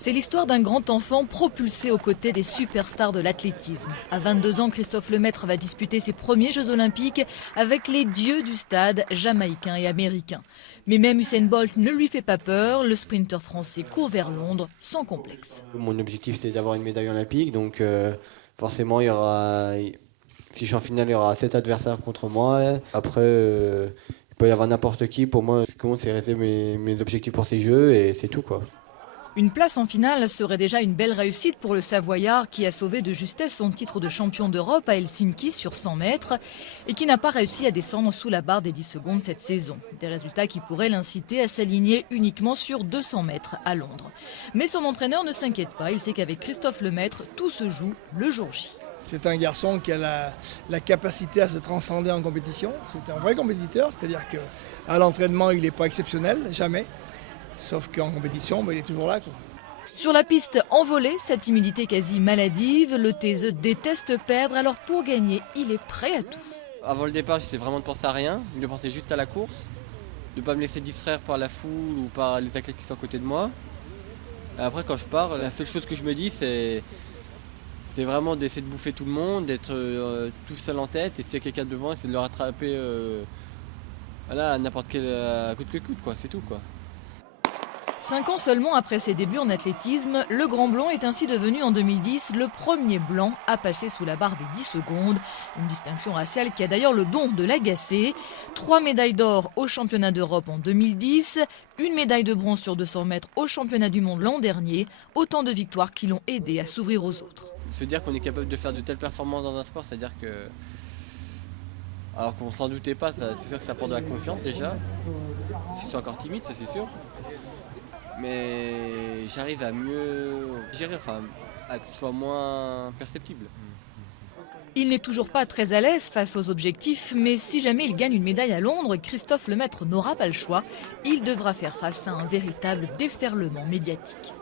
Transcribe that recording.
C'est l'histoire d'un grand enfant propulsé aux côtés des superstars de l'athlétisme. À 22 ans, Christophe Lemaître va disputer ses premiers Jeux Olympiques avec les dieux du stade, jamaïcains et américains. Mais même Usain Bolt ne lui fait pas peur, le sprinter français court vers Londres sans complexe. Mon objectif c'est d'avoir une médaille olympique, donc forcément il y aura, si je suis en finale, il y aura 7 adversaires contre moi. Après, il peut y avoir n'importe qui. Pour moi, ce qui compte c'est rester mes objectifs pour ces Jeux et c'est tout quoi. Une place en finale serait déjà une belle réussite pour le Savoyard qui a sauvé de justesse son titre de champion d'Europe à Helsinki sur 100 mètres et qui n'a pas réussi à descendre sous la barre des 10 secondes cette saison. Des résultats qui pourraient l'inciter à s'aligner uniquement sur 200 mètres à Londres. Mais son entraîneur ne s'inquiète pas, il sait qu'avec Christophe Lemaître, tout se joue le jour J. C'est un garçon qui a la capacité à se transcender en compétition. C'est un vrai compétiteur, c'est-à-dire qu'à l'entraînement, il n'est pas exceptionnel, jamais. Sauf qu'en compétition, il est toujours là, quoi. Sur la piste en volée, sa timidité quasi maladive, le Taiseux déteste perdre, alors pour gagner, il est prêt à tout. Avant le départ, j'essaie vraiment de penser à rien, de penser juste à la course, de ne pas me laisser distraire par la foule ou par les athlètes qui sont à côté de moi. Et après, quand je pars, la seule chose que je me dis, c'est vraiment d'essayer de bouffer tout le monde, d'être tout seul en tête, et s'il y a quelqu'un devant, essayer de le rattraper voilà, à n'importe quel coûte que coûte, quoi, c'est tout, quoi. 5 ans seulement après ses débuts en athlétisme, le Grand Blond est ainsi devenu en 2010 le premier blanc à passer sous la barre des 10 secondes. Une distinction raciale qui a d'ailleurs le don de l'agacer. 3 médailles d'or au championnat d'Europe en 2010, une médaille de bronze sur 200 mètres au championnat du monde l'an dernier. Autant de victoires qui l'ont aidé à s'ouvrir aux autres. Se dire qu'on est capable de faire de telles performances dans un sport, c'est-à-dire que... Alors qu'on s'en doutait pas, c'est sûr que ça apporte de la confiance déjà. Je suis encore timide, ça c'est sûr. Mais j'arrive à mieux gérer, enfin, à que ce soit moins perceptible. Il n'est toujours pas très à l'aise face aux objectifs, mais si jamais il gagne une médaille à Londres, Christophe Lemaître n'aura pas le choix. Il devra faire face à un véritable déferlement médiatique.